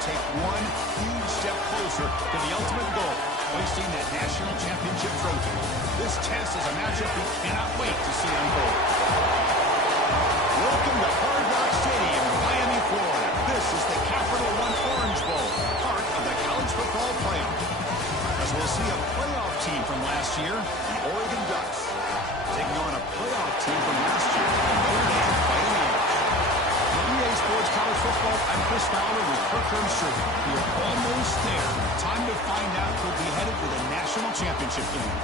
take one huge step closer to the ultimate goal, hoisting that national championship trophy. This test is a matchup we cannot wait to see unfold. Welcome to Hard Rock Stadium in Miami, Florida. This is the Capital One Orange Bowl, part of the college football playoff. As we'll see a playoff team from last year, the Oregon Ducks, taking on a playoff team from last year, the Notre Dame Fighting Irish. For EA Sports College Football, I'm Chris Fowler with Kirk Herbstreit. We're almost there. Time to find out who'll be headed to the national championship game.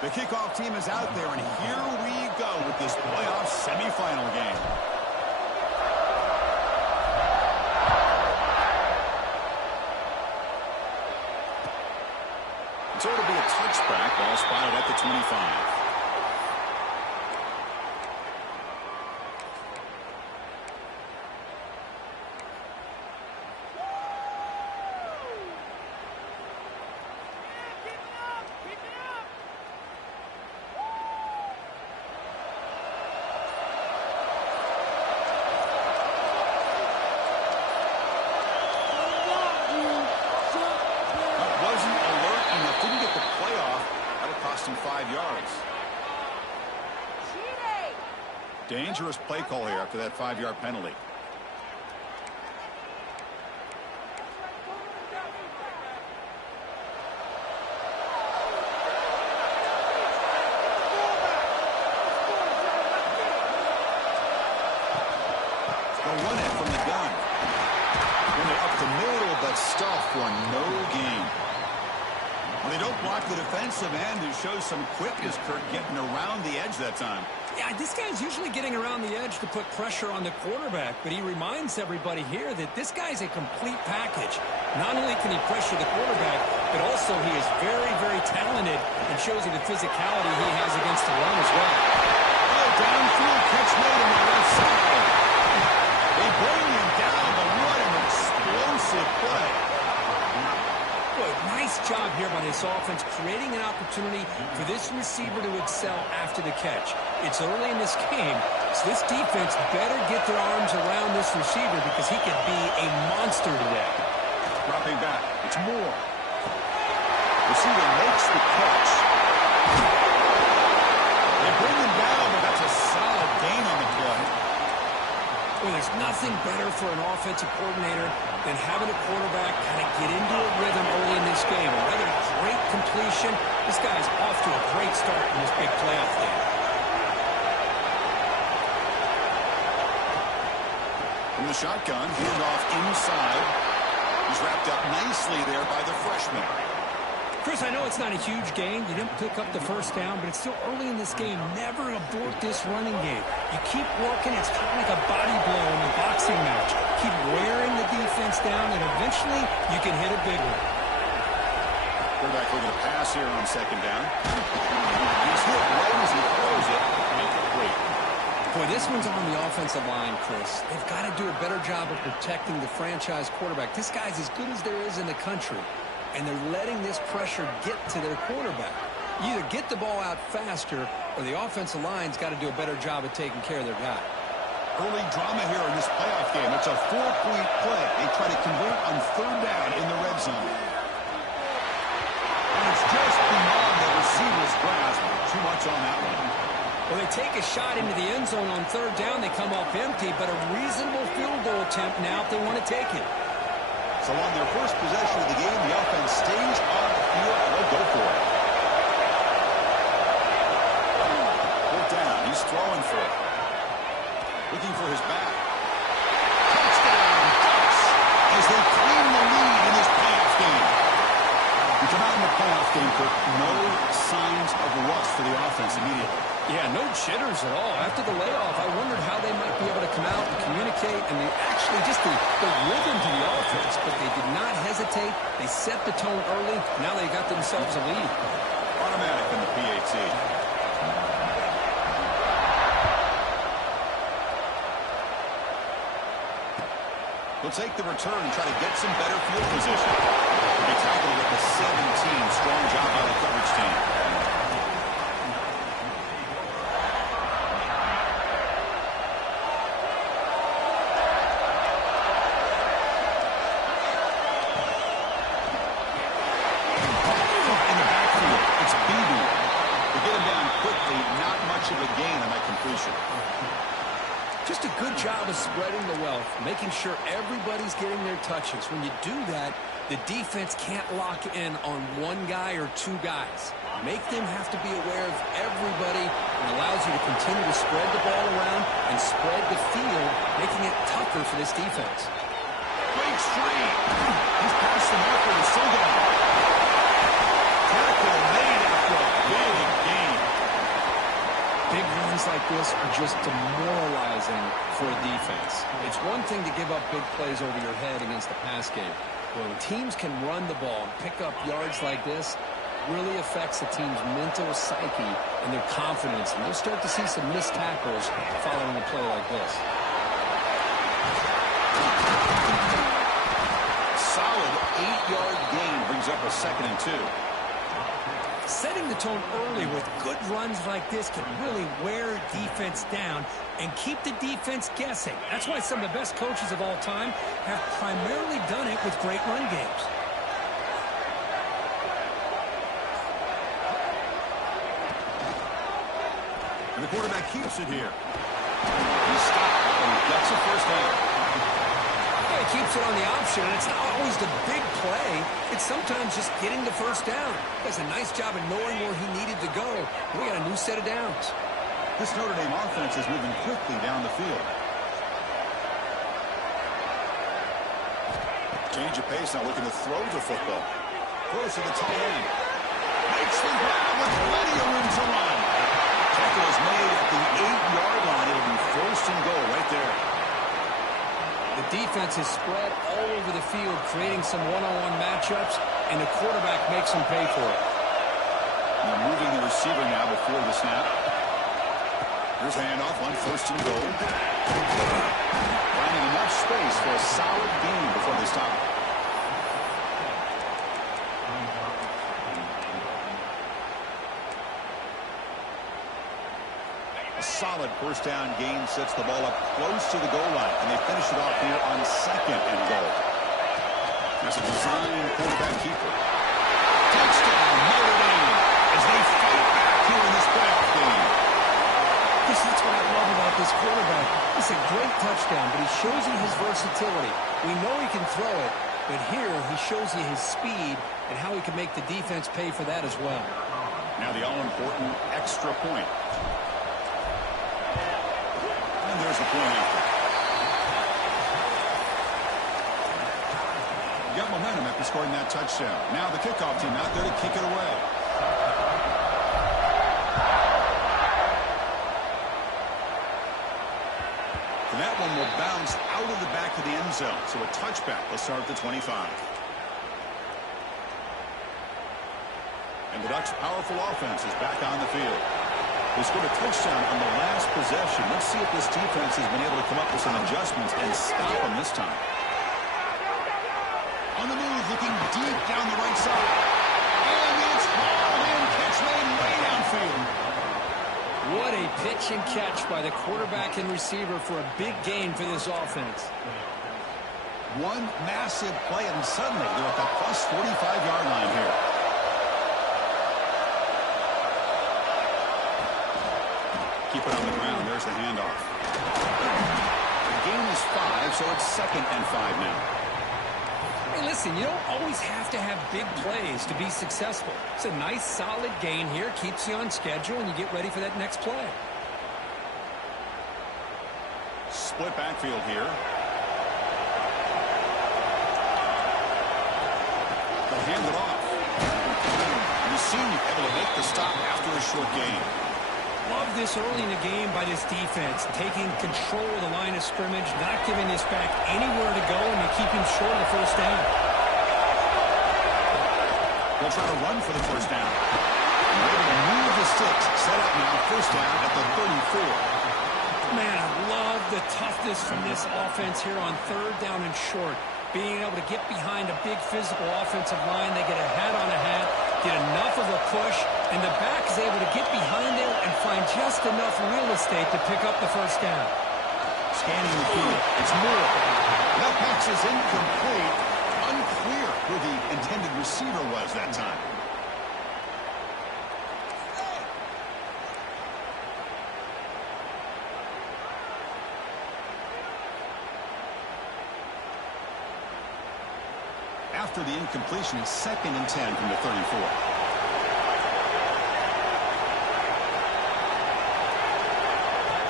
The kickoff team is out there, and here we go with this playoff semifinal game. So it'll be a touchback, ball spotted at the 25. Him 5 yards. Dangerous play call here after that 5-yard penalty. They'll run it from the gun. Run it up the middle, but stuff for no gain. Well, they don't block the defensive end, who shows some quickness, Kirk, getting around the edge that time. Yeah, this guy's usually getting around the edge to put pressure on the quarterback, but he reminds everybody here that this guy's a complete package. Not only can he pressure the quarterback, but also he is very, very talented and shows you the physicality he has against the run as well. Oh, downfield catch made on the left side. They bring him down, but what an explosive play. Nice job here by this offense, creating an opportunity for this receiver to excel after the catch. It's early in this game, so this defense better get their arms around this receiver because he could be a monster today. Dropping back, it's Moore. Receiver makes the catch. They bring him down, but that's a solid gain on the play. Well, there's nothing better for an offensive coordinator than having a quarterback kind of get into a rhythm early in this game. Another great completion. This guy's off to a great start in this big playoff game. From the shotgun, he's off inside. He's wrapped up nicely there by the freshman. Chris, I know it's not a huge gain. You didn't pick up the first down, but it's still early in this game. Never abort this running game. You keep working. It's kind of like a body blow in a boxing match. Keep wearing the defense down, and eventually you can hit a big one. Quarterback looking to pass here on second down. He's hit right as he throws it. Make it great. Boy, this one's on the offensive line, Chris. They've got to do a better job of protecting the franchise quarterback. This guy's as good as there is in the country. And they're letting this pressure get to their quarterback. You either get the ball out faster, or the offensive line's got to do a better job of taking care of their guy. Early drama here in this playoff game. It's a 4-point play. They try to convert on third down in the red zone. And it's just beyond the receiver's grasp. Too much on that one. Well, they take a shot into the end zone on third down. They come up empty, but a reasonable field goal attempt now if they want to take it. So on their first possession of the game, the offense stays on the field, and they'll go for it. Fourth down, he's throwing for it. Looking for his back. Touchdown, Ducks, as they claim the lead in this playoff game. We come out in the playoff game, Kirk, no signs of rust for the offense immediately. Yeah, no jitters at all. After the layoff, I wondered how they might be able to come out and communicate and actually just the rhythm to the offense. But they did not hesitate. They set the tone early. Now they got themselves a lead. Automatic in the PAT. He'll take the return and try to get some better field position. They tackled with a 17. Strong job by the coverage team. In the backfield, it's BB. They get him down quickly. Not much of a gain on that completion. Just a good job of spreading the wealth, making sure everybody's getting their touches. When you do that, the defense can't lock in on one guy or two guys. Make them have to be aware of everybody, and allows you to continue to spread the ball around and spread the field, making it tougher for this defense. Great streak. He's past the marker and still down. Tackle made after a big game. Big runs like this are just demoralizing for a defense. It's one thing to give up big plays over your head against the pass game. When teams can run the ball and pick up yards like this, it really affects the team's mental psyche and their confidence. And you'll start to see some missed tackles following a play like this. Solid 8-yard gain brings up a 2nd and 2. Setting the tone early with good runs like this can really wear defense down and keep the defense guessing. That's why some of the best coaches of all time have primarily done it with great run games. And the quarterback keeps it here. He stopped and gets a first down. Yeah, he keeps it on the option, and it's not always the big play. It's sometimes just getting the first down. He does a nice job of knowing where he needed to go. We got a new set of downs. This Notre Dame offense is moving quickly down the field. Change of pace now, looking to throw the football. Throws to the tight end. Makes the grab with plenty of room to run. Tackle is made at the 8-yard line. It'll be 1st and goal right there. The defense is spread all over the field, creating some one-on-one matchups, and the quarterback makes them pay for it. Now moving the receiver now before the snap. Here's a handoff on 1st and goal. Finding enough space for a solid gain before they stop. A solid 1st down gain sets the ball up close to the goal line, and they finish it off here on 2nd and goal. That's a design quarterback keeper. Touchdown, Notre Dame, as they fight back here in this playoff game. That's what I love about this quarterback. It's a great touchdown, but he shows you his versatility. We know he can throw it, but here he shows you his speed and how he can make the defense pay for that as well. Now the all-important extra point. And there's the point after. Got momentum after scoring that touchdown. Now the kickoff team out there to kick it away. And that one will bounce out of the back of the end zone. So a touchback will start at the 25. And the Ducks' powerful offense is back on the field. They scored a touchdown on the last possession. Let's see if this defense has been able to come up with some adjustments and stop them this time. On the move, looking deep down the right side. And it's hauled in. Catch made way downfield. What a pitch and catch by the quarterback and receiver for a big gain for this offense. One massive play, and suddenly they're at the plus 45-yard line here. Keep it on the ground. There's the handoff. The gain is 5, so it's 2nd and 5 now. Hey, listen, you don't always have to have big plays to be successful. It's a nice, solid gain here. Keeps you on schedule, and you get ready for that next play. Split backfield here. They'll hand it off. And the senior able to make the stop after a short gain. Love this early in the game by this defense, taking control of the line of scrimmage, not giving this back anywhere to go, and they keep him short of the first down. They'll try to run for the first down. And able to move the sticks. Set up now, first down at the 34. Man, I love the toughness from this offense here on third down and short. Being able to get behind a big physical offensive line. They get a hat on a hat, get enough of a push, and the back is able to get behind there and find just enough real estate to pick up the first down. Scanning the field. It's Moore. That pass is incomplete. Unclear who the intended receiver was that time. After the incompletion, it's 2nd and 10 from the 34.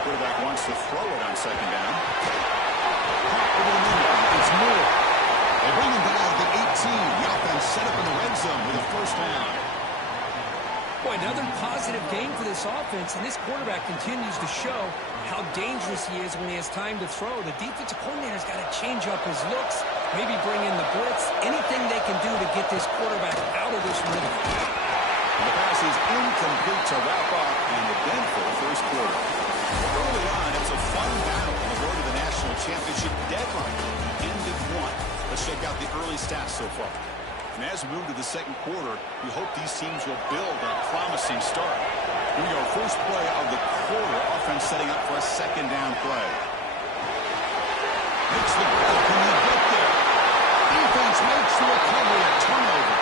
Quarterback wants to throw it on 2nd down. Caught over the middle. It's Moore. They bring him down at the 18. The offense set up in the red zone with a first down. Boy, another positive game for this offense, and this quarterback continues to show how dangerous he is when he has time to throw. The defensive coordinator's got to change up his looks, maybe bring in the blitz, anything they can do to get this quarterback out of this rhythm. And the pass is incomplete to wrap up an eventful first quarter. Early on, it was a fun battle on the road to the national championship deadline. Ended 1. Let's check out the early stats so far. And as we move to the second quarter, we hope these teams will build a promising start. Here we go, first play of the quarter. Offense setting up for a 2nd down play. Makes the play. Can you get there? Defense makes the recovery. A turnover.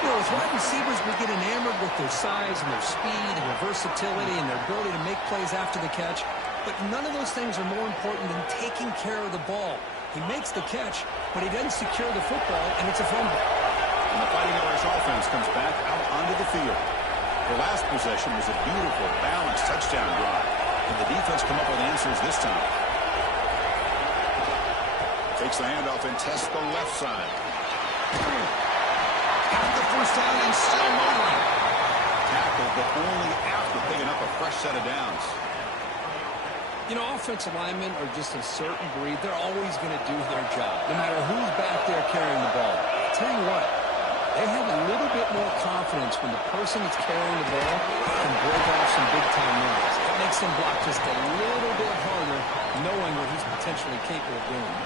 You know, as wide receivers, we get enamored with their size and their speed and their versatility and their ability to make plays after the catch. But none of those things are more important than taking care of the ball. He makes the catch, but he doesn't secure the football, and it's a fumble. And the Fighting Irish offense comes back out onto the field. Their last possession was a beautiful, balanced touchdown drive. And the defense come up with answers this time. Takes the handoff and tests the left side. Got the first down and still moving. Tackled, but only after picking up a fresh set of downs. You know, offensive linemen are just a certain breed. They're always going to do their job, no matter who's back there carrying the ball. I'll tell you what, they have a little bit more confidence when the person that's carrying the ball can break off some big-time runs. It makes them block just a little bit harder, knowing what he's potentially capable of doing.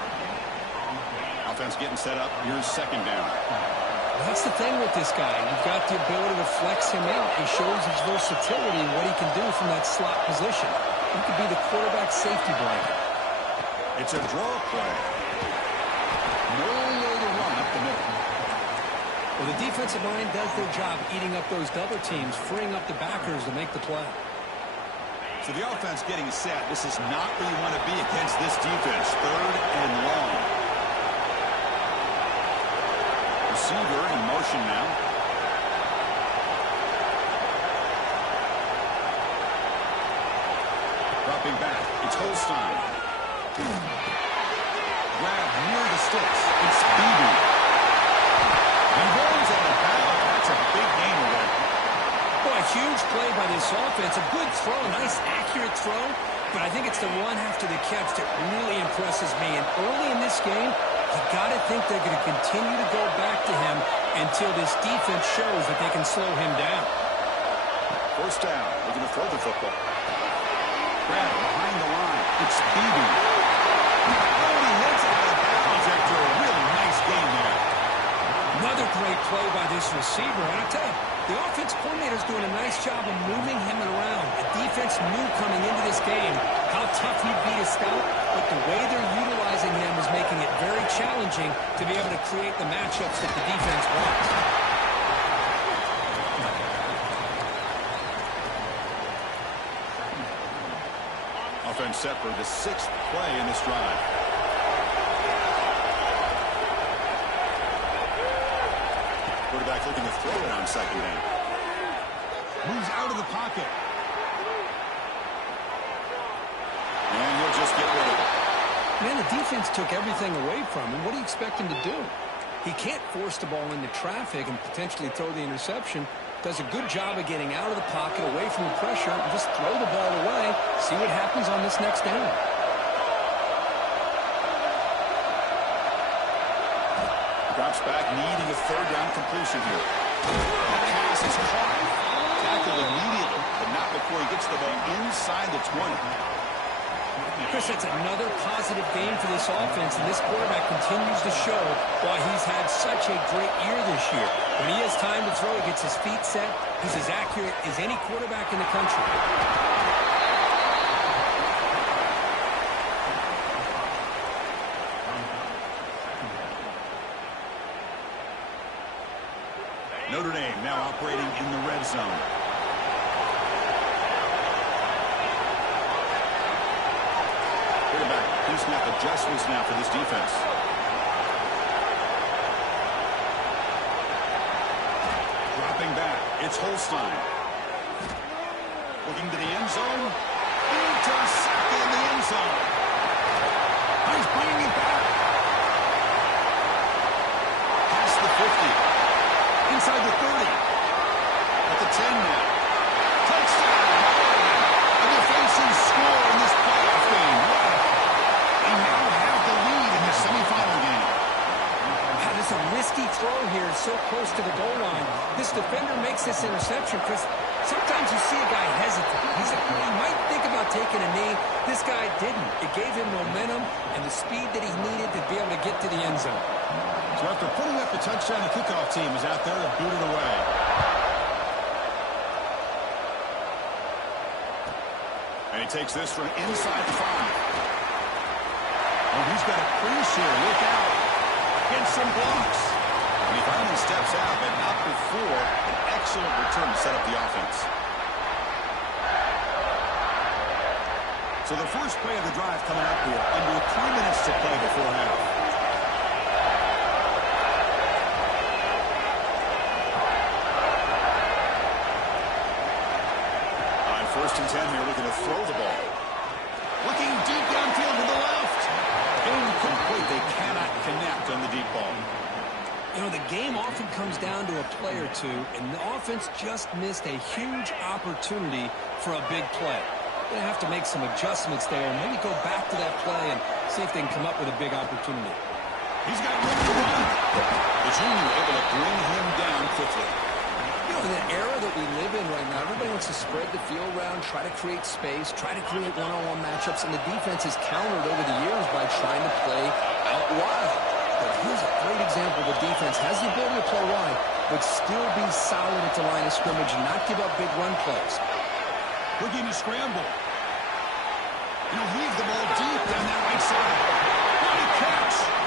Offense getting set up. Here's 2nd down. Well, that's the thing with this guy. You've got the ability to flex him out. He shows his versatility and what he can do from that slot position. He could be the quarterback safety blanket. It's a draw play. Nowhere to run up the middle. Well, the defensive line does their job eating up those double teams, freeing up the backers to make the play. So the offense getting set. This is not where you want to be against this defense. 3rd and long. Receiver in motion now. Dropping back. It's Holstein. Grab near the sticks. It's Beebe. And goes out of bounds. That's a big gain already. Boy, a huge play by this offense. A good throw, nice accurate throw. But I think it's the run after the catch that really impresses me. And early in this game, you got to think they're going to continue to go back to him until this defense shows that they can slow him down. First down. Looking to throw the football. Grab behind the line. It's Beebe. He hits it out of bounds after a really nice game there. Another great play by this receiver. And I tell you, the offense coordinator's doing a nice job of moving him around. The defense knew coming into this game how tough he'd be to stop, but the way they're utilizing him is making it very challenging to be able to create the matchups that the defense wants. Offense set for the 6th play in this drive. Quarterback looking to throw it on 2nd down. Moves out of the pocket. And he'll just get rid of it. Man, the defense took everything away from him. What do you expect him to do? He can't force the ball into traffic and potentially throw the interception. does a good job of getting out of the pocket, away from the pressure, and just throw the ball away. See what happens on this next down. Drops back, needing a third down completion here. That pass is caught. Tackled immediately, but not before he gets the ball inside the 20. Chris, that's another positive game for this offense, and this quarterback continues to show why he's had such a great year this year. When he has time to throw, he gets his feet set. He's as accurate as any quarterback in the country. Notre Dame now operating in the red zone. Quarterback pre-snap adjustments now for this defense. Dropping back, it's Holstein. Looking to the end zone. Intercepted in the end zone. He's bringing it back. Past the 50. Inside the 30. At the 10 now. Touchdown! A defensive score in this playoff game. Wow. They now have the lead in the semifinal game. That is a risky throw here, so close to the goal line. This defender makes this interception, Chris. Sometimes you see a guy hesitate. He might think about taking a knee. This guy didn't. It gave him momentum and the speed that he needed to be able to get to the end zone. So after putting up the touchdown, the kickoff team is out there to boot it away. And he takes this from inside the 5. Oh, he's got a crease here. Look out. Gets some blocks. And he finally steps out, but not before an excellent return to set up the offense. So the first play of the drive coming up here, under 3 minutes to play before half. First and 10 here, looking to throw the ball. Looking deep downfield to the left. Incomplete. They cannot connect on the deep ball. You know, the game often comes down to a play or two, and the offense just missed a huge opportunity for a big play. They're going to have to make some adjustments there and maybe go back to that play and see if they can come up with a big opportunity. He's got room to run. The junior able to bring him down quickly. You know, in the era that we live in right now, everybody wants to spread the field around, try to create space, try to create one-on-one matchups, and the defense has countered over the years by trying to play out wide. But here's a great example. The defense has the ability to play wide, but still be solid at the line of scrimmage and not give up big run plays. Looking to scramble. He'll heave the ball deep down that right side. What a catch!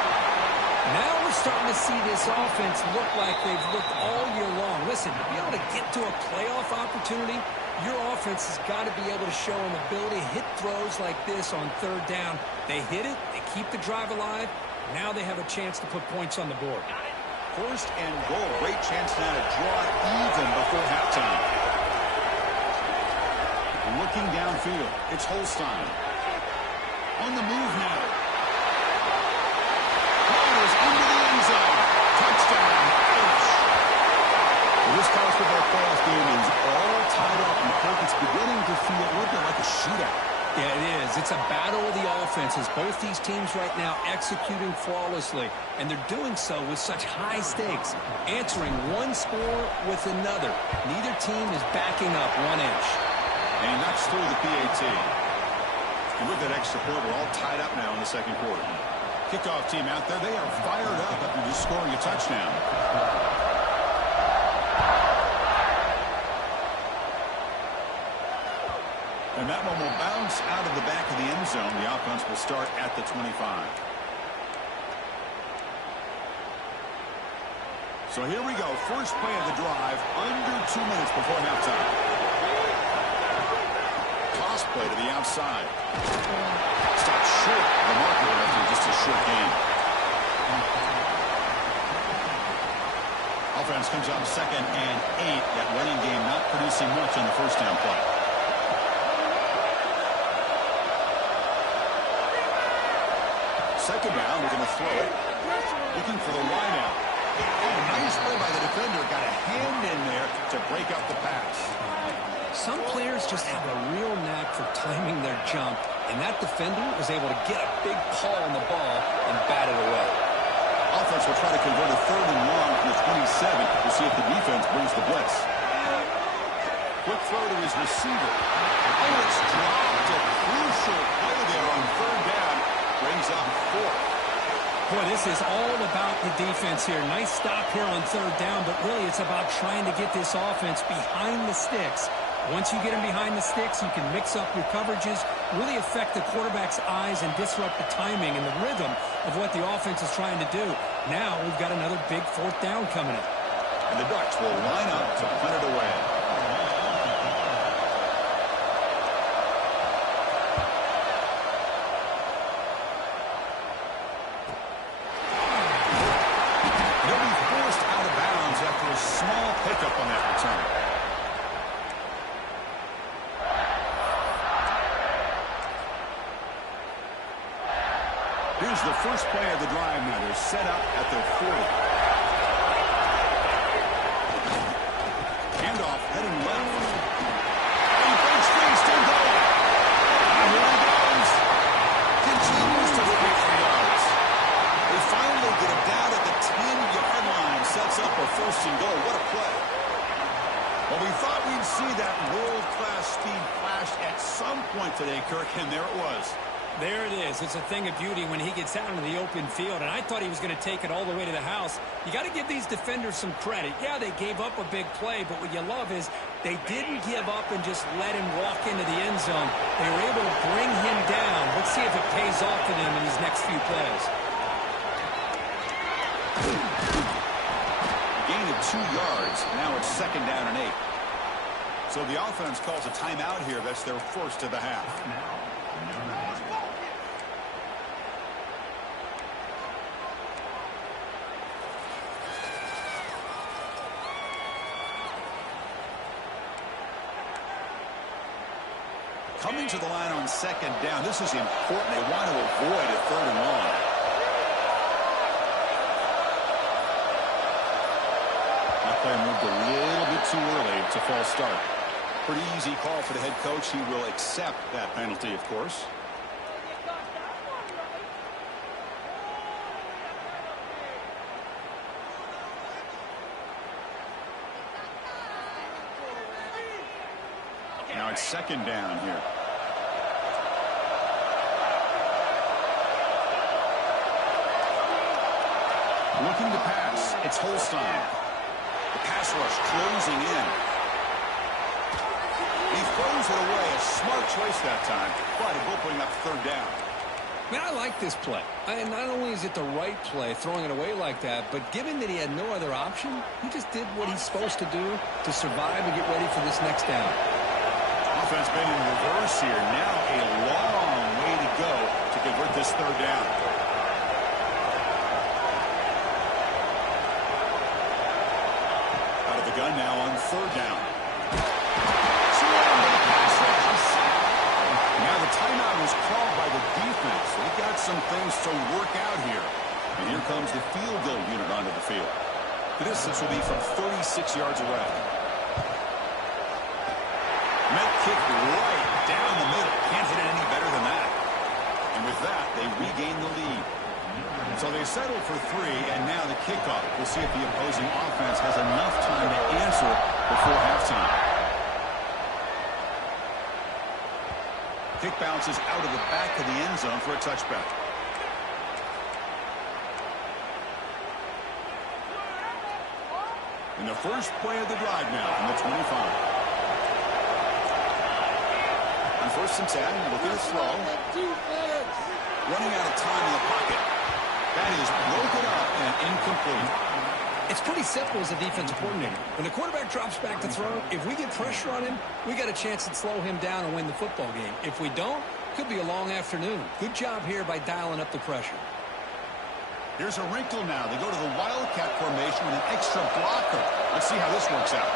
Now we're starting to see this offense look like they've looked all year long. Listen, to be able to get to a playoff opportunity, your offense has got to be able to show an ability to hit throws like this on third down. They hit it, they keep the drive alive. Now they have a chance to put points on the board. First and goal. Great chance now to draw it even before halftime. Looking downfield, it's Holstein. On the move now. Into the end zone. Touchdown. Well, this college football playoff game is all tied up, and it's beginning to feel a little bit like a shootout. Yeah, it is. It's a battle of the offenses. Both these teams right now executing flawlessly, and they're doing so with such high stakes, answering one score with another. Neither team is backing up 1 inch. And he knocks through the PAT. And with that extra point, we're all tied up now in the second quarter. Kickoff team out there, they are fired up after just scoring a touchdown. And that one will bounce out of the back of the end zone. The offense will start at the 25. So here we go. First play of the drive, under 2 minutes before halftime. Toss play to the outside. Stopped short of the marker after just a short game. Offense comes out 2nd and 8. That running game not producing much on the first down play. Second down, we're going to throw it. Looking for the wide out. Oh, nice play by the defender. Got a hand in there to break up the pass. Some players just have a real knack for timing their jump, and that defender was able to get a big paw on the ball and bat it away. Offense will try to convert a 3rd and long from the 27 to see if the defense brings the blitz. Quick throw to his receiver. Oh, it's dropped. A crucial play there on 3rd down. Brings up 4th. Boy, this is all about the defense here. Nice stop here on 3rd down, but really it's about trying to get this offense behind the sticks. Once you get them behind the sticks, you can mix up your coverages, really affect the quarterback's eyes and disrupt the timing and the rhythm of what the offense is trying to do. Now we've got another big 4th down coming up. And the Ducks will line up to punt it away. They'll be forced out of bounds after a small pickup on that return. Here's the first play of the drive now. They're set up at their 40. Handoff heading left. And he breaks free, still going. And here he goes. Continues to break for yards. They finally get him down at the 10-yard line. Sets up a 1st and goal. What a play. Well, we thought we'd see that world-class speed flash at some point today, Kirk, and there it was. There it is. It's a thing of beauty when he gets out into the open field, and I thought he was going to take it all the way to the house. You got to give these defenders some credit. Yeah, they gave up a big play, but what you love is they didn't give up and just let him walk into the end zone. They were able to bring him down. Let's see if it pays off for them in these next few plays. Gain of 2 yards. Now it's 2nd down and 8. So the offense calls a timeout here. That's their first of the half. Coming to the line on 2nd down. This is important. They want to avoid a 3rd and long. That play moved a little bit too early. It's a false start. Pretty easy call for the head coach. He will accept that penalty, of course. Now it's 2nd down here. Looking to pass. It's Holstein. The pass rush closing in. He throws it away. A smart choice that time. But it will bring up 3rd down. Man, I like this play. And not only is it the right play, throwing it away like that, but given that he had no other option, he just did what he's supposed to do to survive and get ready for this next down. Offense been in reverse here. Now a long way to go to convert this 3rd down. Out of the gun now on 3rd down. Now the timeout was called by the defense. They got some things to work out here. And here comes the field goal unit onto the field. The distance will be from 36 yards away. Met kick right down the middle. Can't hit it any better than that. And with that, they regain the lead. So they settle for 3, and now the kickoff. We'll see if the opposing offense has enough time to answer before halftime. Kick bounces out of the back of the end zone for a touchback. And the first play of the drive now from the 25. On 1st and 10, looking to throw. Running out of time in the pocket. That is broken up and incomplete. It's pretty simple as a defensive coordinator. When the quarterback drops back to throw, if we get pressure on him, we got a chance to slow him down and win the football game. If we don't, it could be a long afternoon. Good job here by dialing up the pressure. Here's a wrinkle now. They go to the Wildcat formation with an extra blocker. Let's see how this works out.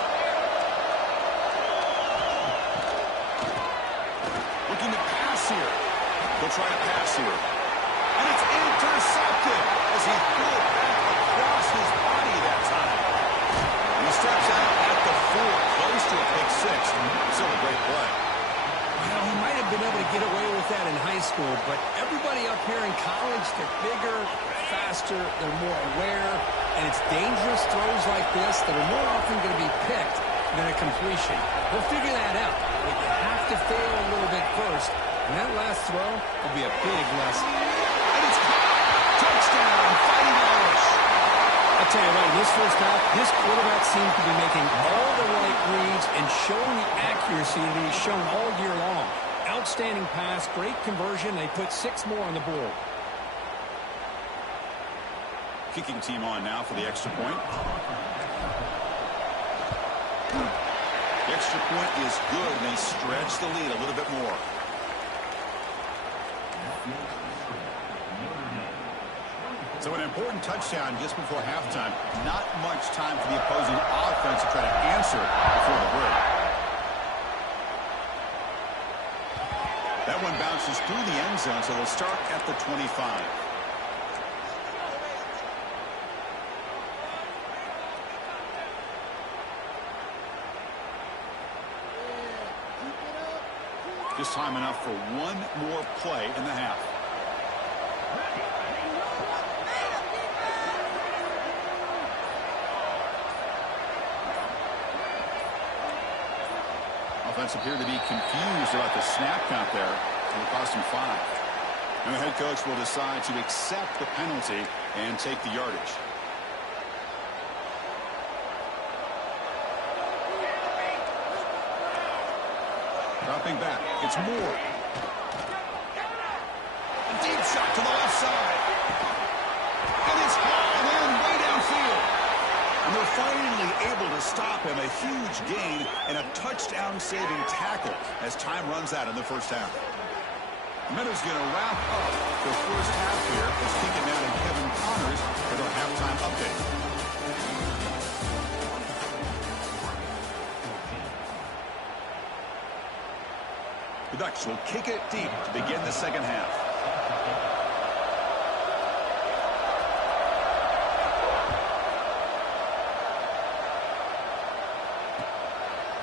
Looking to pass here. They'll try a pass here. And it's intercepted as he threw it back across his body He steps out at the 4, close to a pick six. Still a great play. Well, he might have been able to get away with that in high school, but everybody up here in college, they're bigger, faster, they're more aware, and it's dangerous throws like this that are more often going to be picked than a completion. We'll figure that out, but you have to fail a little bit first, and that last throw will be a big lesson. And it's caught. Touchdown, Fighting Irish. I'll tell you what, in this first half, this quarterback seems to be making all the right reads and showing the accuracy that he's shown all year long. Outstanding pass, great conversion. They put 6 more on the board. Kicking team on now for the extra point. The extra point is good, and they stretch the lead a little bit more. So an important touchdown just before halftime. Not much time for the opposing offense to try to answer before the break. That one bounces through the end zone, so they'll start at the 25. Just time enough for one more play in the half. Offense appeared to be confused about the snap count there. It will cost him 5. And the head coach will decide to accept the penalty and take the yardage. Dropping back. It's Moore. A deep shot to the left side. And it's hauled in way downfield. And they're finally able to stop him. A huge gain and a touchdown-saving tackle as time runs out in the first half. Meadows going to wrap up the first half here. Let's kick it now to Kevin Connors with our halftime update. The Ducks will kick it deep to begin the second half.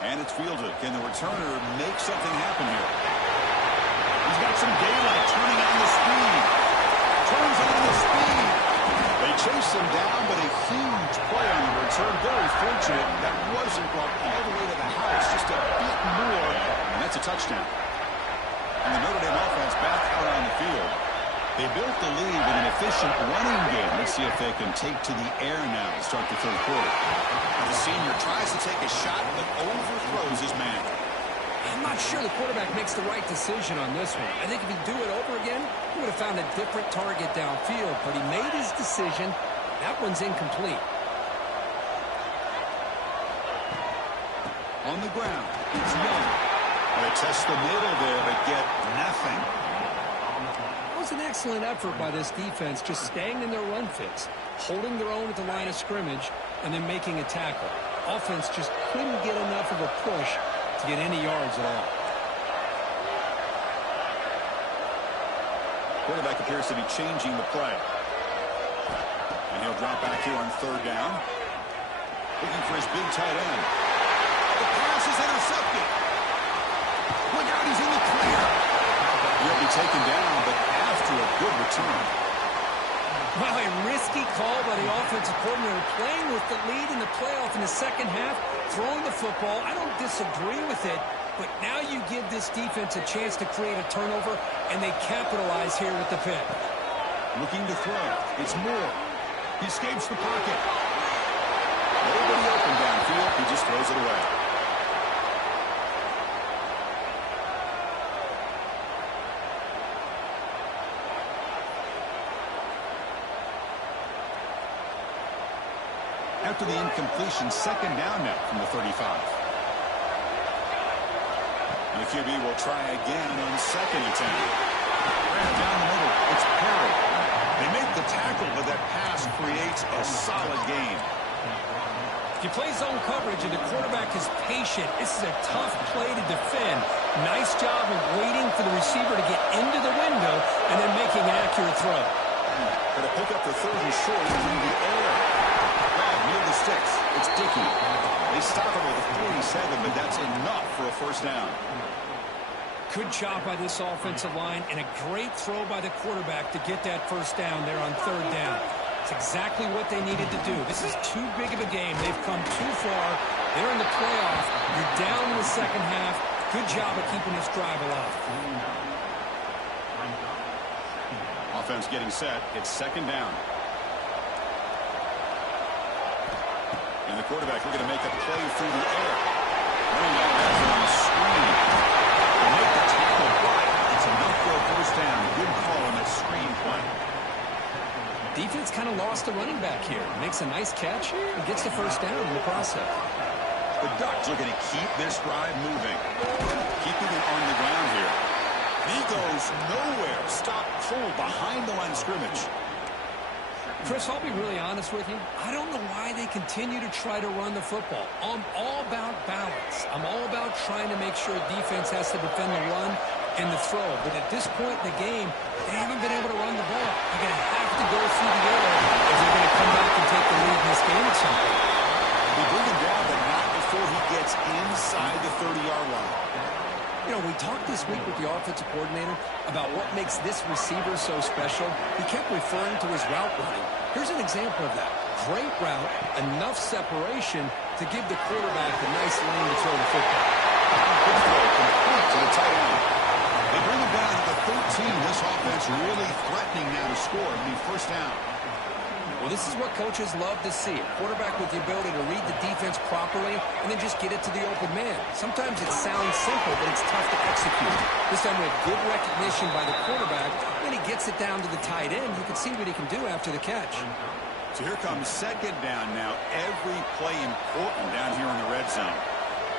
And it's fielded. Can the returner make something happen here? He's got some daylight, turning on the speed. Turns on the speed. They chase him down, but a huge play on the return. Very fortunate that wasn't brought all the way to the house. Just a bit more, and that's a touchdown. And the Notre Dame offense back out on the field. They built the lead with an efficient running game. Let's see if they can take to the air now to start the third quarter. And the senior tries to take a shot, but overthrows his man. I'm not sure the quarterback makes the right decision on this one. I think if he'd do it over again, he would have found a different target downfield. But he made his decision. That one's incomplete. On the ground, it's Young. They test the middle there, but get nothing. It was an excellent effort by this defense, just staying in their run fits, holding their own at the line of scrimmage, and then making a tackle. Offense just couldn't get enough of a push to get any yards at all. Quarterback appears to be changing the play. And he'll drop back here on third down. Looking for his big tight end. The pass is intercepted. Look out, he's in the clear. He'll be taken down, but after a good return. Well, a risky call by the offensive coordinator, playing with the lead in the playoff in the second half, throwing the football. I don't disagree with it, but now you give this defense a chance to create a turnover, and they capitalize here with the pick. Looking to throw. It's Moore. He escapes the pocket. Nobody open downfield. He just throws it away. After the incompletion, second down now from the 35. And the QB will try again on second attempt. Right down the middle, it's Perry. They make the tackle, but that pass creates a solid gain. If you play zone coverage and the quarterback is patient, this is a tough play to defend. Nice job of waiting for the receiver to get into the window and then making an accurate throw. Going to pick up the third and short through the air. Near the sticks. It's Dickey. They stop him with a 47, but that's enough for a first down. Good job by this offensive line, and a great throw by the quarterback to get that first down there on third down. It's exactly what they needed to do. This is too big of a game. They've come too far. They're in the playoff. You're down in the second half. Good job of keeping this drive alive. Offense getting set. It's second down. And the quarterback looking to make a play through the air. Running out there on the screen. They make the tackle, but it's enough for a first down. Good call on that screen play. Defense kind of lost the running back here. Makes a nice catch and gets the first down in the process. The Ducks looking to keep this drive moving. Keeping it on the ground here. He goes nowhere. Stop cold behind the line of scrimmage. Chris, I'll be really honest with you. I don't know why they continue to try to run the football. I'm all about balance. I'm all about trying to make sure defense has to defend the run and the throw. But at this point in the game, they haven't been able to run the ball. They're going to have to go through the air if they're going to come back and take the lead in this game at some point. They bring him down, but not before he gets inside the 30-yard line. You know, we talked this week with the offensive coordinator about what makes this receiver so special. He kept referring to his route running. Here's an example of that. Great route, enough separation to give the quarterback a nice lane to throw the football. Good throw, complete to the tight end. They bring him down to the 13. This offense really threatening now to score. It'll be first down. Well, this is what coaches love to see. A quarterback with the ability to read the defense properly and then just get it to the open man. Sometimes it sounds simple, but it's tough to execute. This time we have good recognition by the quarterback. When he gets it down to the tight end, you can see what he can do after the catch. So here comes second down now. Every play important down here in the red zone.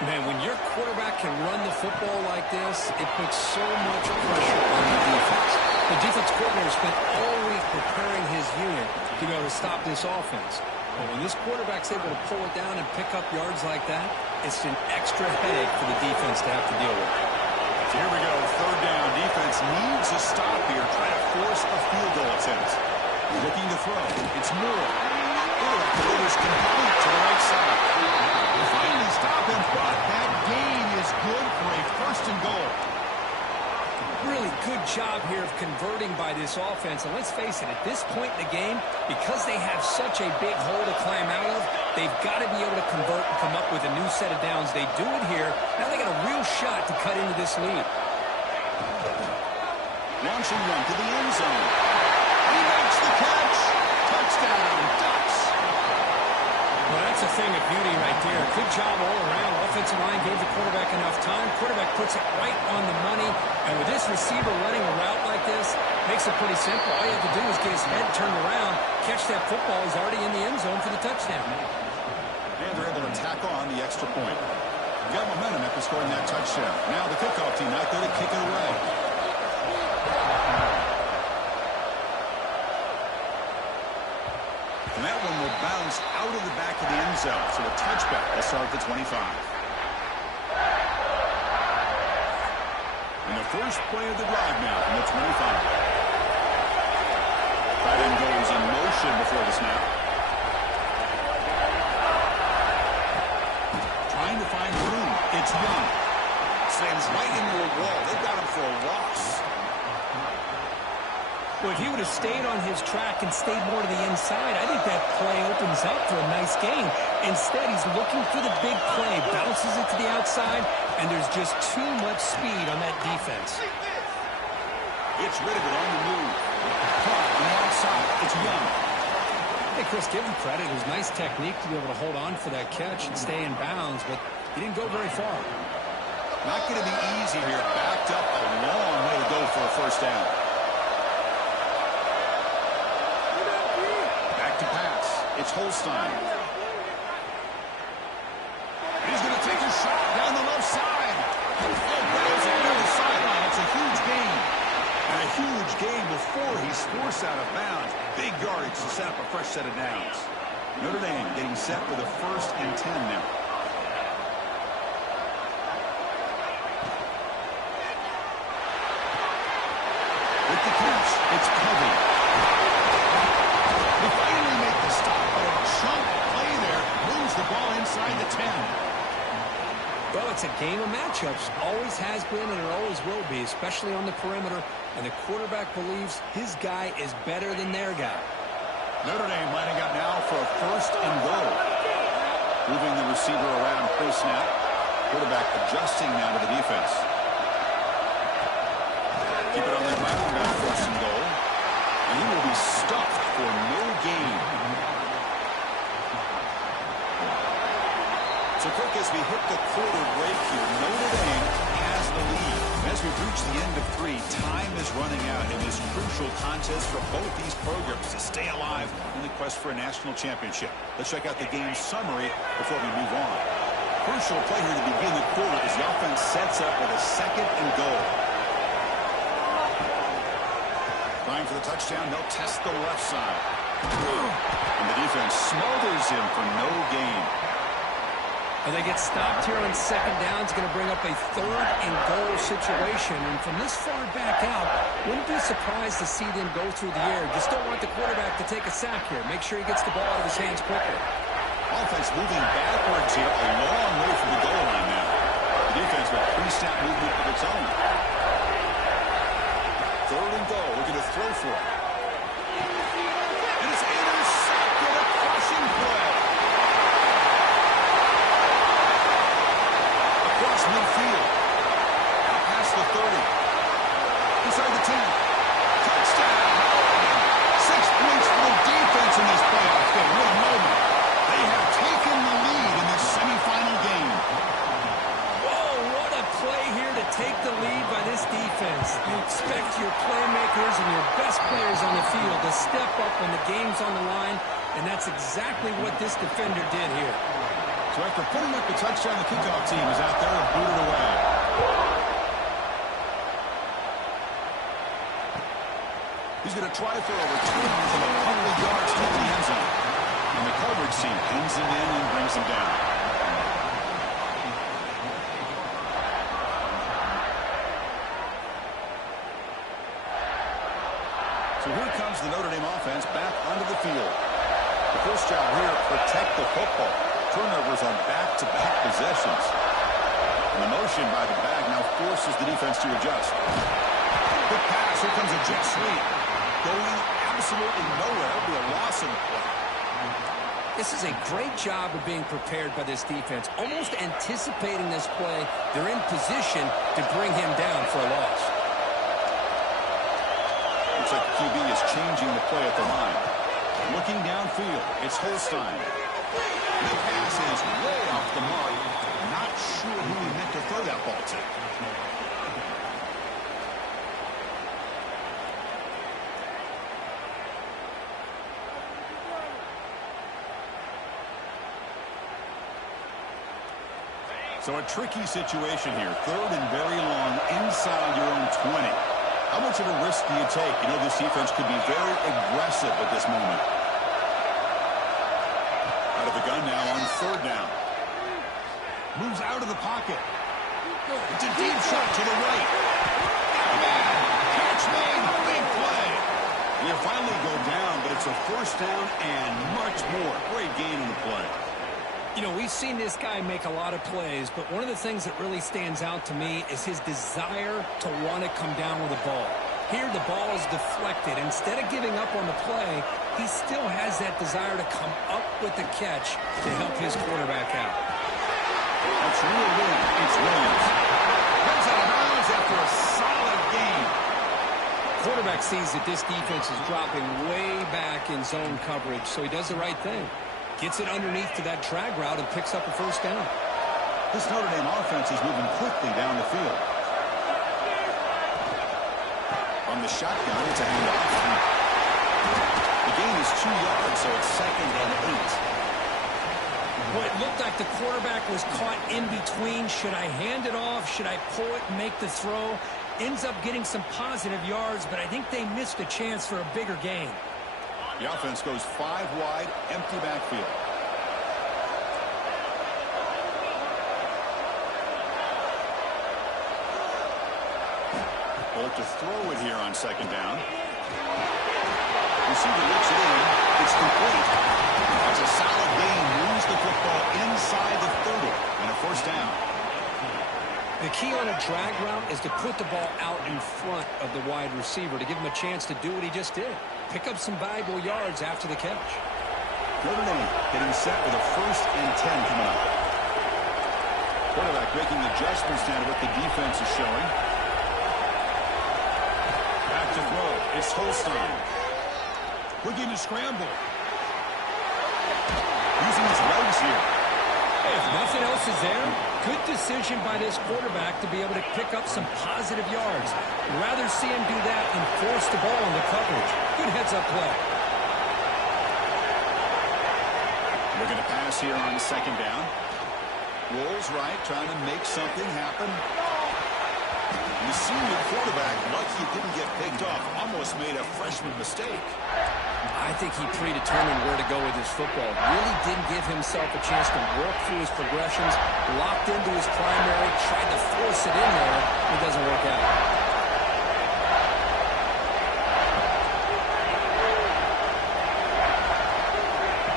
Man, when your quarterback can run the football like this, it puts so much pressure on the defense. The defense coordinator spent all week preparing his unit to be able to stop this offense. But when this quarterback's able to pull it down and pick up yards like that, it's an extra headache for the defense to have to deal with. So here we go, third down. Defense needs a stop here, trying to force a field goal attempt. Looking to throw. It's Moore. Quarterback delivers complete to the right side. Finally stop him, but that gain is good for a first and goal. Really good job here of converting by this offense. And let's face it, at this point in the game, because they have such a big hole to climb out of, they've got to be able to convert and come up with a new set of downs. They do it here. Now they got a real shot to cut into this lead. Launching one to the end zone. He makes the catch. Touchdown, Ducks. Well, that's a thing of beauty right there. Good job all around. Offensive line gave the quarterback enough time. Quarterback puts it right on the money. And with this receiver running a route like this, makes it pretty simple. All you have to do is get his head turned around, catch that football. He's already in the end zone for the touchdown. And they're able to tack on the extra point. Got momentum after scoring that touchdown. Now the kickoff team out there to kick it away. And that one will bounce out of the back of the end zone. So a touchback. They'll start at the 25. And the first play of the drive now from the 25. Tight end goes in motion before the snap. Trying to find room. It's Young. Slams right into a wall. They've got him for a loss. Well, if he would have stayed on his track and stayed more to the inside, I think that play opens up for a nice gain. Instead, he's looking for the big play, bounces it to the outside, and there's just too much speed on that defense. It's rid of it on the move. Caught on the outside. It's Young. Hey, Chris, give him credit. It was nice technique to be able to hold on for that catch and stay in bounds, but he didn't go very far. Not going to be easy here. Backed up a long way to go for a first down. To pass. It's Holstein. He's going to take a shot down the left side. Oh, grabs it near the sideline. It's a huge gain. And a huge gain before he's forced out of bounds. Big yardage to set up a fresh set of downs. Notre Dame getting set for the 1st and 10 now. With the catch, it's Covey. They finally make the stop, but a chunk play there a game of matchups. Always has been and it always will be, especially on the perimeter. And the quarterback believes his guy is better than their guy. Notre Dame lining up now for a 1st and goal. Moving the receiver around pre-snap. Quarterback adjusting now to the defense. Keep it on the ground now, 1st and goal. And he will be stuffed for no gain. So quick as we hit the quarter break here, Notre Dame has the lead. As we've reached the end of 3, time is running out in this crucial contest for both these programs to stay alive in the quest for a national championship. Let's check out the game summary before we move on. Crucial play here to begin the quarter as the offense sets up with a 2nd and goal. Trying for the touchdown, they'll test the left side. And the defense smothers him for no gain. And they get stopped here on 2nd down. It's going to bring up a 3rd and goal situation. And from this far back out, wouldn't be surprised to see them go through the air. Just don't want the quarterback to take a sack here. Make sure he gets the ball out of his hands quickly. Offense moving backwards here, a long way from the goal line now. The defense with pre-snap movement of its own. 3rd and goal, looking to throw for it. And it's intercepted, a crushing play. Across midfield. Out past the 30. Inside the 10. Touchdown! 6 points for the defense in this playoff game. What a moment. They have taken the lead in this semifinal game. Whoa, what a play here to take the lead by this defense. You expect your playmakers and your best players on the field to step up when the game's on the line, and that's exactly what this defender did here. So after putting up the touchdown, the kickoff team is out there and booted away. He's going to try for a return from a couple of yards to the end zone. And the coverage team pins him in and brings him down. So here comes the Notre Dame offense back onto the field. The first job here, protect the football. Turnovers on back-to-back possessions. And the motion by the back now forces the defense to adjust. Good pass. Here comes a jet sweep. Going absolutely nowhere. It'll be a loss in the play. This is a great job of being prepared by this defense. Almost anticipating this play, they're in position to bring him down for a loss. Looks like the QB is changing the play at the line. Looking downfield, it's Holstein. The pass is way off the mark. Not sure who he meant to throw that ball to. So a tricky situation here. 3rd and very long inside your own 20. How much of a risk do you take? You know, this defense could be very aggressive at this moment. Out of the gun now on 3rd down. Moves out of the pocket. It's a deep shot to the right. Catch made. Big play. He'll finally go down, but it's a 1st down and much more. Great gain in the play. You know, we've seen this guy make a lot of plays, but one of the things that really stands out to me is his desire to want to come down with the ball. Here, the ball is deflected. Instead of giving up on the play, he still has that desire to come up with the catch to help his quarterback out. That's real good. It's Williams. Comes out of bounds after a solid gain. Quarterback sees that this defense is dropping way back in zone coverage, so he does the right thing. Gets it underneath to that drag route and picks up a 1st down. This Notre Dame offense is moving quickly down the field. From the shotgun, it's a handoff. The gain is 2 yards, so it's 2nd and 8. Well, it looked like the quarterback was caught in between. Should I hand it off? Should I pull it and make the throw? Ends up getting some positive yards, but I think they missed a chance for a bigger gain. The offense goes 5 wide, empty backfield. They'll look to throw it here on 2nd down. Receiver looks it in. It's complete. That's a solid gain. Moves the football inside the 30 and a 1st down. The key on a drag route is to put the ball out in front of the wide receiver to give him a chance to do what he just did. Pick up some valuable yards after the catch. 3rd and 8, getting set with a 1st and 10 coming up. Quarterback making adjustments now to what the defense is showing. Back to throw. It's Holstein. Looking to scramble. Using his legs here. If nothing else is there, good decision by this quarterback to be able to pick up some positive yards. I'd rather see him do that than force the ball into coverage. Good heads-up play. Looking to pass here on 2nd down. Rolls right, trying to make something happen. The senior quarterback, lucky he didn't get picked off, almost made a freshman mistake. I think he predetermined where to go with his football. Really didn't give himself a chance to work through his progressions. Locked into his primary, tried to force it in there. It doesn't work out.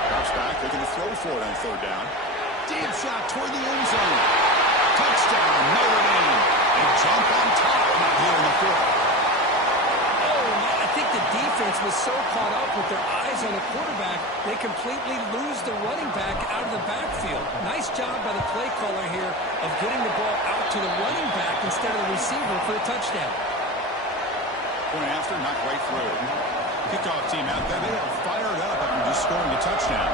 Drops back, looking to throw for it on 3rd down. Deep shot toward the end zone. Touchdown, Notre Dame. A jump on top not here in the 4th. I think the defense was so caught up with their eyes on the quarterback, they completely lose the running back out of the backfield. Nice job by the play caller here of getting the ball out to the running back instead of the receiver for a touchdown. Point after, knocked right through. Kickoff team out there, they are fired up after just scoring a touchdown.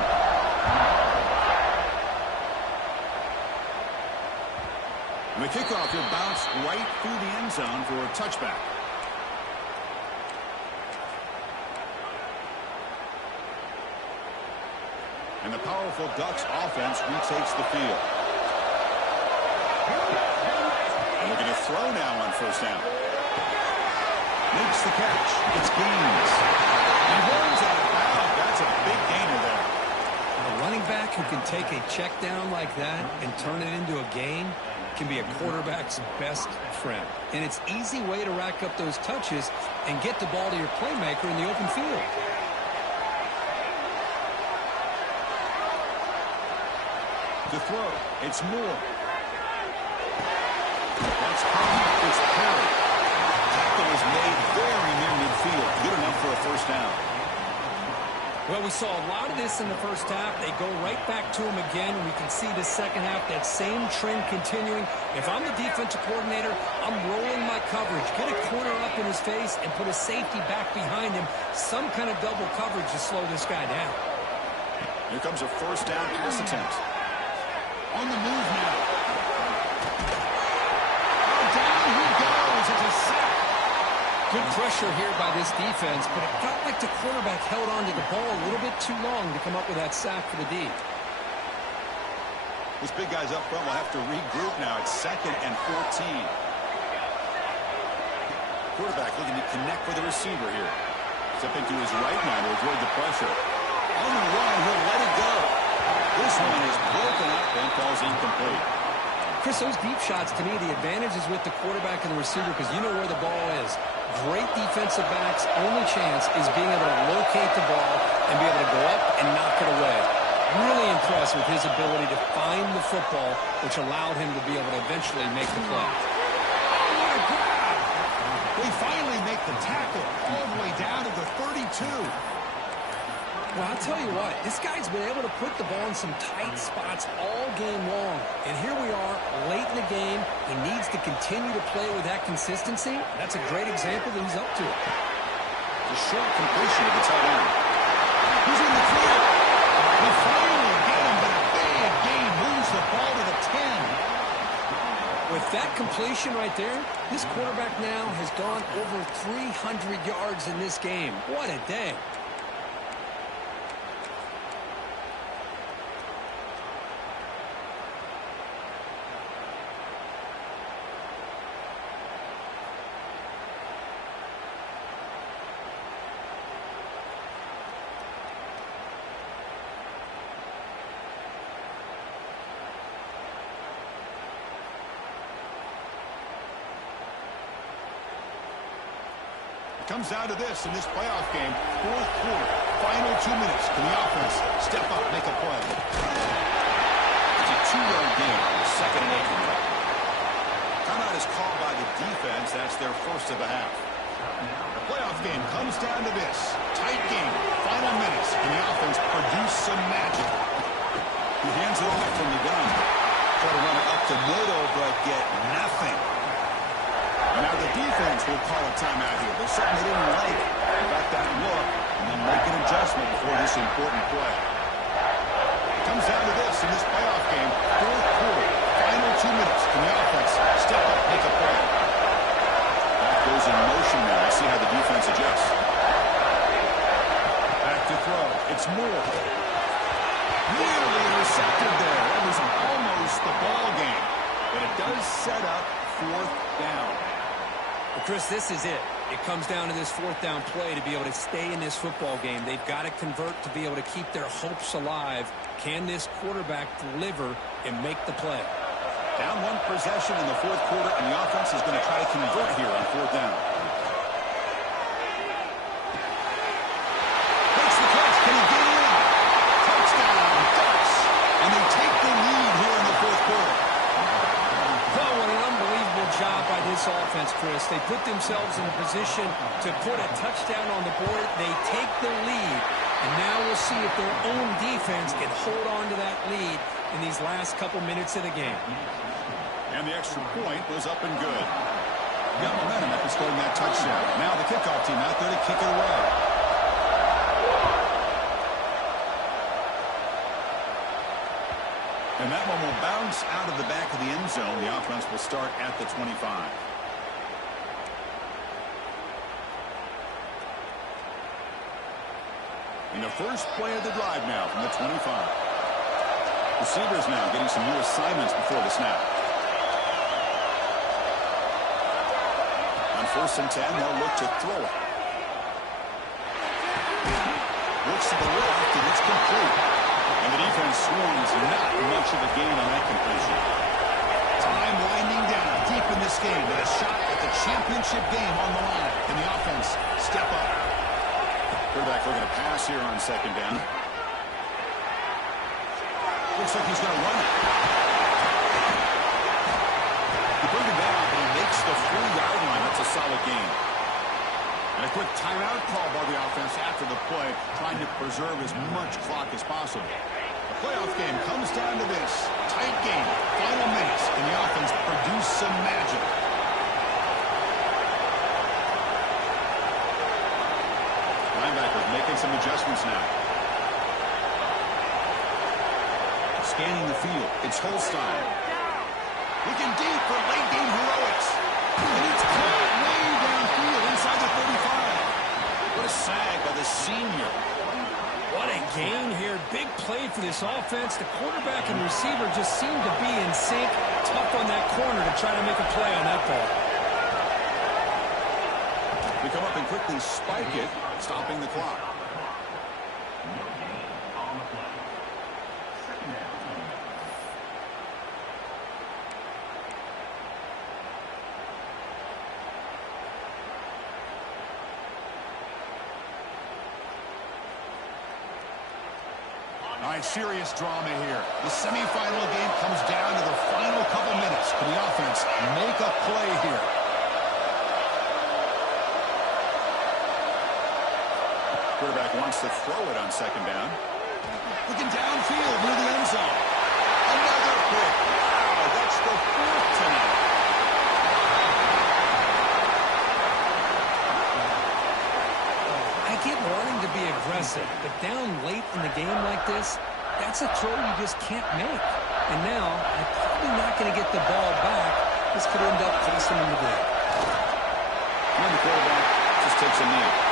And the kickoff will bounce right through the end zone for a touchback. And the powerful Ducks offense retakes the field. Looking to throw now on 1st down. Makes the catch. It's Gaines. He runs out of bounds. That's a big gainer there. A running back who can take a check down like that and turn it into a gain can be a quarterback's best friend. And it's an easy way to rack up those touches and get the ball to your playmaker in the open field. To throw, it's Moore. That's Carter. It's Perry. Tackle is made very near midfield. Good enough for a 1st down. Well, we saw a lot of this in the 1st half. They go right back to him again. We can see the 2nd half, that same trend continuing. If I'm the defensive coordinator, I'm rolling my coverage. Get a corner up in his face and put a safety back behind him. Some kind of double coverage to slow this guy down. Here comes a 1st down pass attempt. On the move now. Down he goes. It's a sack. Good pressure here by this defense, but it felt like the quarterback held on to the ball a little bit too long to come up with that sack for the D. These big guys up front will have to regroup now. It's 2nd and 14. Quarterback looking to connect with the receiver here. Stepping to his right now to avoid the pressure. On the run, he'll let it go. This one is broken up and falls incomplete. Chris, those deep shots, to me, the advantage is with the quarterback and the receiver because you know where the ball is. Great defensive backs' only chance is being able to locate the ball and be able to go up and knock it away. Really impressed with his ability to find the football, which allowed him to be able to eventually make the play. Oh, what a grab! They finally make the tackle all the way down to the 32. Well, I'll tell you what, this guy's been able to put the ball in some tight spots all game long. And here we are, late in the game. He needs to continue to play with that consistency. That's a great example that he's up to it. The short completion of the tight end. He's in the clear. They finally get him, but a big gain moves the ball to the 10. With that completion right there, this quarterback now has gone over 300 yards in this game. What a day. Comes down to this in this playoff game. 4th quarter, final 2 minutes. Can the offense step up, make a play? It's a 2-yard gain. 2nd and 8. is called by the defense. That's their first of the half. The playoff game comes down to this. Tight game. Final minutes. And the offense produce some magic. He hands it off from the gun. Try to run it up to middle, but get nothing. And now the defense will call a timeout here. There's something they didn't like about that look, and then make an adjustment before this important play. It comes down to this in this playoff game. Fourth quarter, final 2 minutes. Can the offense step up, make a play? That goes in motion now. Let's see how the defense adjusts. Back to throw. It's Moore. Nearly intercepted there. That was almost the ball game. But it does set up fourth down. Well, Chris, this is it. It comes down to this fourth down play to be able to stay in this football game. They've got to convert to be able to keep their hopes alive. Can this quarterback deliver and make the play? Down one possession in the fourth quarter, and the offense is going to try to convert here on fourth down. Takes the catch. Can he get in? Touchdown, Ducks. And they take the lead here in the fourth quarter. Oh, what an unbelievable job by this offense, Chris. They put themselves in a position to put a touchdown on the board. They take the lead, and now we'll see if their own defense can hold on to that lead in these last couple minutes of the game. And the extra point was up and good. Got momentum after scoring that touchdown. Now the kickoff team out there to kick it away. And that one will bounce out of the back of the end zone. The offense will start at the 25. In the first play of the drive now from the 25. Receivers now getting some new assignments before the snap. On 1st and 10, they'll look to throw it. Looks to the left, and it's complete. And the defense swings not much of a gain on that completion. Time winding down deep in this game with a shot at the championship game on the line. Can the offense step up? Quarterback looking to pass here on 2nd down. Looks like he's going to run it. He brings it down, but he makes the 4-yard line. That's a solid gain. And a quick timeout call by the offense after the play, trying to preserve as much clock as possible. The playoff game comes down to this. Tight game, final minutes, and the offense produce some magic. Linebackers making some adjustments now. Scanning the field, it's Holstein. Looking deep for late game heroics. And it's caught way downfield inside the 35. What a sag by the senior. What a gain here. Big play for this offense. The quarterback and receiver just seem to be in sync. Tough on that corner to try to make a play on that ball. They come up and quickly spike it, stopping the clock. All right, serious drama here. The semifinal game comes down to the final couple minutes. Can the offense make a play here? Quarterback wants to throw it on 2nd down. Looking downfield near the end zone. Another pick. Wow, that's the 4th tonight. I get wanting to be aggressive, but down late in the game like this, that's a throw you just can't make. And now, they're probably not going to get the ball back. This could end up costing them the game. And the quarterback just takes a knee.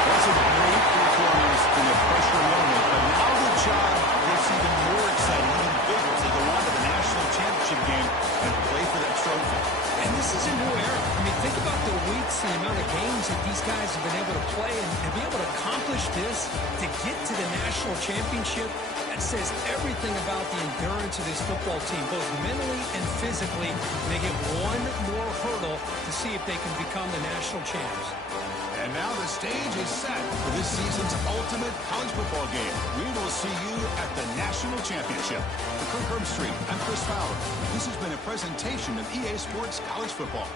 That's a great performance in a pressure moment, but now the job gets even more exciting, even bigger as they go on to the national championship game and play for that trophy. And this is a new era. I mean, think about the weeks, the amount of games that these guys have been able to play and be able to accomplish this, to get to the national championship. That That says everything about the endurance of this football team, both mentally and physically. They get one more hurdle to see if they can become the national champs. And now the stage is set for this season's ultimate college football game. We will see you at the National Championship. For Kirk Herbstreit, I'm Chris Fowler. This has been a presentation of EA Sports College Football.